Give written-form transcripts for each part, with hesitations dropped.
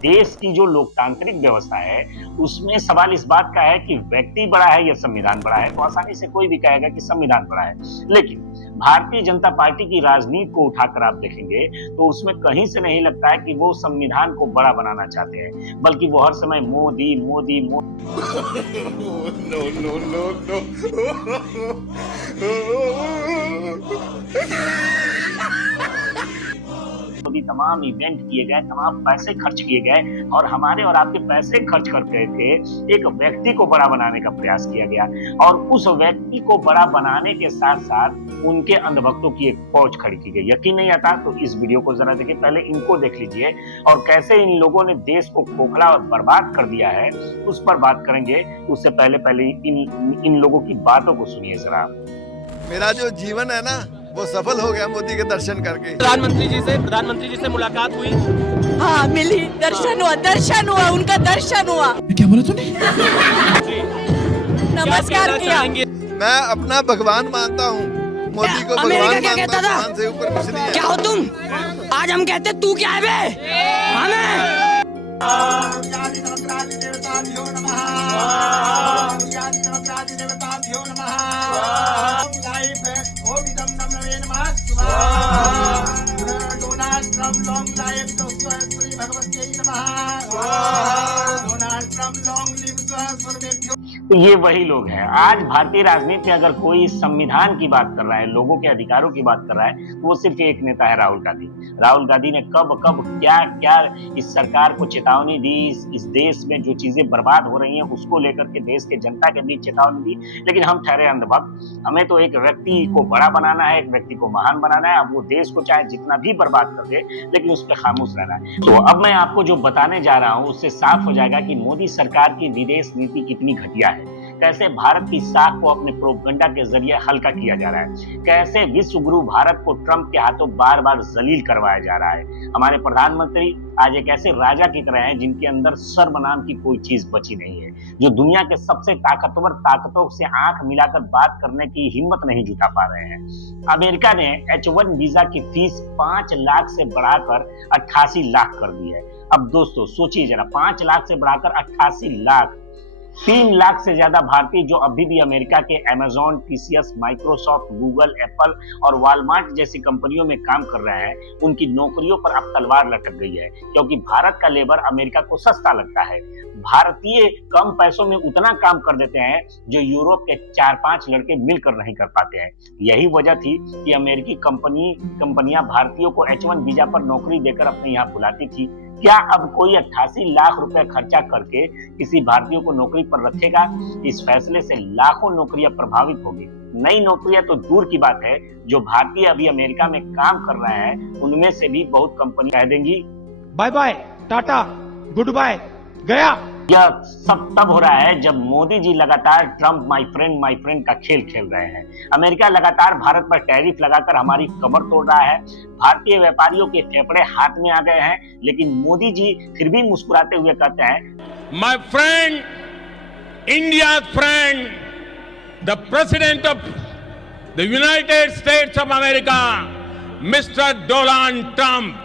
देश की जो लोकतांत्रिक व्यवस्था है, उसमें सवाल इस बात का है कि व्यक्ति बड़ा है या संविधान बड़ा है, तो आसानी से कोई भी कहेगा कि संविधान बड़ा है। लेकिन भारतीय जनता पार्टी की राजनीति को उठाकर आप देखेंगे, तो उसमें कहीं से नहीं लगता है कि वो संविधान को बड़ा बनाना चाहते हैं, बल्कि वो हर समय मोदी, मोदी, मोदी मोदी तमाम इवेंट किए गए, तमाम पैसे खर्च किए गए और हमारे और आपके पैसे खर्च करके एक व्यक्ति को बड़ा बनाने का प्रयास किया गया और उस व्यक्ति को बड़ा बनाने के साथ साथ उनके अंधभक्तों की एक फौज खड़ी की गई। यकीन नहीं आता तो इस वीडियो को जरा देखिए, पहले इनको देख लीजिए और कैसे इन लोगों ने देश को खोखला और बर्बाद कर दिया है, उस पर बात करेंगे। उससे पहले इन लोगों की बातों को सुनिए जरा। मेरा जो जीवन है ना वो सफल हो गया मोदी के दर्शन करके। प्रधानमंत्री जी से मुलाकात हुई। हाँ मिली, दर्शन हुआ, उनका दर्शन हुआ। क्या बोला तूने? नमस्कार किया। मैं अपना भगवान मानता हूँ, मोदी को भगवान मानता हूँ, भगवान से ऊपर कुछ नहीं है। क्या हो तुम? आज हम कहते तू क्या है बे? हमें तो ये वही लोग हैं। आज भारतीय राजनीति में अगर कोई संविधान की बात कर रहा है, लोगों के अधिकारों की बात कर रहा है, तो वो सिर्फ एक नेता है, राहुल गांधी। राहुल गांधी ने कब कब क्या क्या इस सरकार को चेतावनी दी, इस देश में जो चीजें बर्बाद हो रही हैं उसको लेकर के देश के जनता के बीच चेतावनी दी। लेकिन हम ठहरे अंधभक्त। हमें तो एक व्यक्ति को बड़ा बनाना है, एक व्यक्ति को महान बनाना है। अब वो देश को चाहे जितना भी बर्बाद कर दे, लेकिन उस पर खामोश रहना है। तो अब मैं आपको जो बताने जा रहा हूँ उससे साफ हो जाएगा कि मोदी सरकार की विदेश नीति कितनी घटिया है, कैसे भारत की साख को अपने प्रोपगंडा के जरिए हल्का किया जा रहा है, कैसे विश्व गुरु भारत को ट्रंप के हाथों बार बार जलील करवाया जा रहा है। हमारे प्रधानमंत्री आज एक ऐसे राजा की तरह हैं जिनके अंदर शर्म नाम की कोई चीज बची नहीं है, जो दुनिया के सबसे ताकतवर ताकतों से आंख मिलाकर बात करने की हिम्मत नहीं जुटा पा रहे हैं। अमेरिका ने H1 वीजा की फीस 5 लाख से बढ़ाकर 88 लाख कर दी है। अब दोस्तों सोचिए जरा, 5 लाख से बढ़ाकर 88 लाख, 3 लाख से ज्यादा भारतीय जो अभी भी अमेरिका के Amazon, TCS, Microsoft, Google, Apple और वॉलमार्ट जैसी कंपनियों में काम कर रहे हैं, उनकी नौकरियों पर अब तलवार लटक गई है, क्योंकि भारत का लेबर अमेरिका को सस्ता लगता है। भारतीय कम पैसों में उतना काम कर देते हैं जो यूरोप के 4-5 लड़के मिलकर नहीं कर पाते हैं। यही वजह थी कि अमेरिकी कंपनियां भारतीयों को H1 वीजा पर नौकरी देकर अपने यहाँ बुलाती थी। क्या अब कोई 88 लाख रुपए खर्चा करके किसी भारतीय को नौकरी पर रखेगा? इस फैसले से लाखों नौकरियां प्रभावित होगी। नई नौकरियां तो दूर की बात है, जो भारतीय अभी अमेरिका में काम कर रहे हैं उनमें से भी बहुत कंपनी कह देंगी bye bye, tata, good bye, गया। यह सब तब हो रहा है जब मोदी जी लगातार ट्रंप माय फ्रेंड का खेल खेल रहे हैं। अमेरिका लगातार भारत पर टैरिफ लगाकर हमारी कमर तोड़ रहा है। भारतीय व्यापारियों के फेफड़े हाथ में आ गए हैं, लेकिन मोदी जी फिर भी मुस्कुराते हुए कहते हैं, my friend, India friend, the president of the United states of America, mister Donald Trump.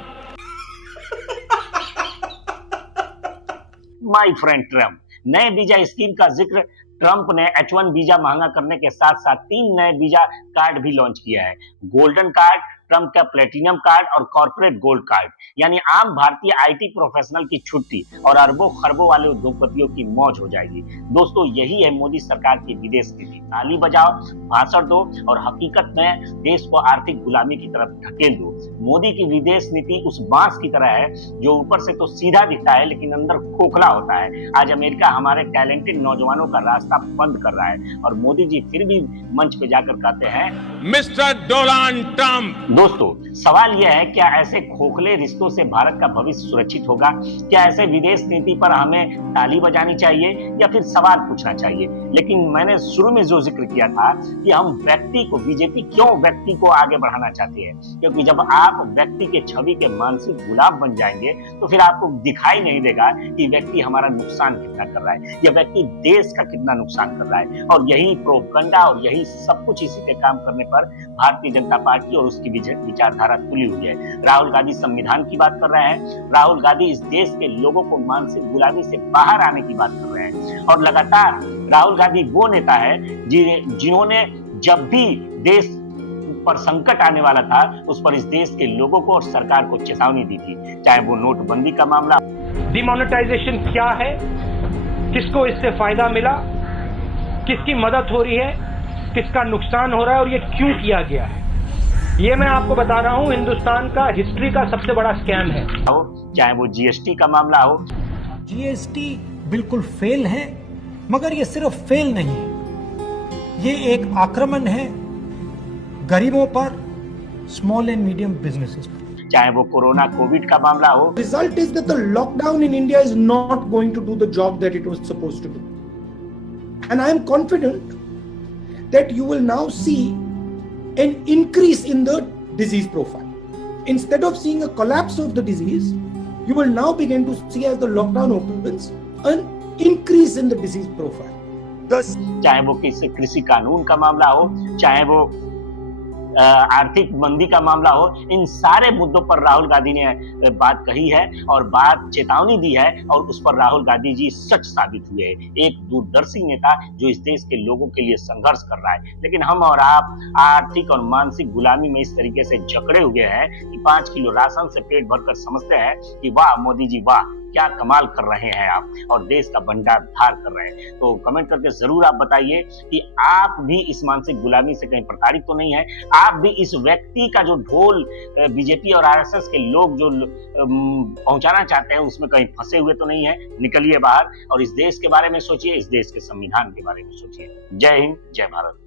My friend Trump. नए वीजा स्कीम का जिक्र ट्रंप ने H1 वीजा महंगा करने के साथ साथ 3 नए वीजा कार्ड भी लॉन्च किया है। गोल्डन कार्ड, ट्रंप का प्लेटिनम कार्ड और कॉर्पोरेट गोल्ड कार्ड, यानी आम भारतीय आईटी प्रोफेशनल की छुट्टी और अरबों खरबों वाले उद्योगपतियों की मौज हो जाएगी। दोस्तों यही है मोदी सरकार की विदेश नीति। ताली बजाओ, भाषण दो और हकीकत में देश को आर्थिक गुलामी की तरफ धकेल दो। मोदी की विदेश नीति उस बांस की तरह है जो ऊपर से तो सीधा दिखता है लेकिन अंदर खोखला होता है। आज अमेरिका हमारे टैलेंटेड नौजवानों का रास्ता बंद कर रहा है और मोदी जी फिर भी मंच पे जाकर कहते हैं, मिस्टर डोनाल्ड ट्रंप। दोस्तों सवाल यह है, क्या ऐसे खोखले रिश्तों से भारत का भविष्य सुरक्षित होगा? क्या ऐसे विदेश नीति पर हमें ताली बजानी चाहिए या फिर सवाल पूछना चाहिए? लेकिन मैंने शुरू में जो जिक्र किया था कि हम व्यक्ति को, बीजेपी क्यों व्यक्ति को आगे बढ़ाना चाहती है, क्योंकि जब आप व्यक्ति के छवि के मानसिक गुलाम बन जाएंगे तो फिर आपको दिखाई नहीं देगा कि व्यक्ति हमारा नुकसान कितना कर रहा है या व्यक्ति देश का कितना नुकसान कर रहा है। और यही प्रोपगंडा और यही सब कुछ इसी पे काम करने पर भारतीय जनता पार्टी और उसकी विचारधारा तुली हुई है। राहुल गांधी संविधान की बात कर रहे हैं, राहुल गांधी इस देश के लोगों को मानसिक गुलामी से बाहर आने की बात कर रहे हैं। और लगातार राहुल गांधी वो नेता है जिन्होंने जब भी देश पर संकट आने वाला था उस पर इस देश के लोगों को और सरकार को चेतावनी दी थी, चाहे वो नोटबंदी का मामला। डिमोनेटाइजेशन क्या है, किसको इससे फायदा मिला, किसकी मदद हो रही है, किसका नुकसान हो रहा है और ये क्यों किया गया है, ये मैं आपको बता रहा हूं। हिंदुस्तान का हिस्ट्री का सबसे बड़ा स्कैम है। चाहे वो जीएसटी का मामला हो। जीएसटी बिल्कुल फेल है, मगर ये सिर्फ फेल नहीं है, ये एक आक्रमण है गरीबों पर, स्मॉल एंड मीडियम बिजनेसेस पर। चाहे वो कोरोना कोविड का मामला हो। Result is that the lockdown in India is not going to do the job that it was supposed to do. And I am confident that you will now see an increase in the disease profile. Instead of seeing a collapse of the disease, you will now begin to see, as the lockdown opens, an increase in the disease profile. चाहे वो किसी कृषि कानून का मामला हो, चाहे वो आर्थिक मंदी का मामला हो, इन सारे मुद्दों पर राहुल गांधी ने बात कही है और बात चेतावनी दी है और उस पर राहुल गांधी जी सच साबित हुए। एक दूरदर्शी नेता जो इस देश के लोगों के लिए संघर्ष कर रहा है। लेकिन हम और आप आर्थिक और मानसिक गुलामी में इस तरीके से जकड़े हुए हैं कि 5 किलो राशन से पेट भरकर समझते हैं कि वाह मोदी जी वाह, क्या कमाल कर रहे हैं आप और देश का भंडार कर रहे हैं। तो कमेंट करके जरूर आप बताइए कि आप भी इस मानसिक गुलामी से कहीं प्रताड़ित तो नहीं है, आप भी इस व्यक्ति का जो ढोल बीजेपी और आरएसएस के लोग जो पहुंचाना चाहते हैं उसमें कहीं फंसे हुए तो नहीं है। निकलिए बाहर और इस देश के बारे में सोचिए, इस देश के संविधान के बारे में सोचिए। जय हिंद, जय भारत।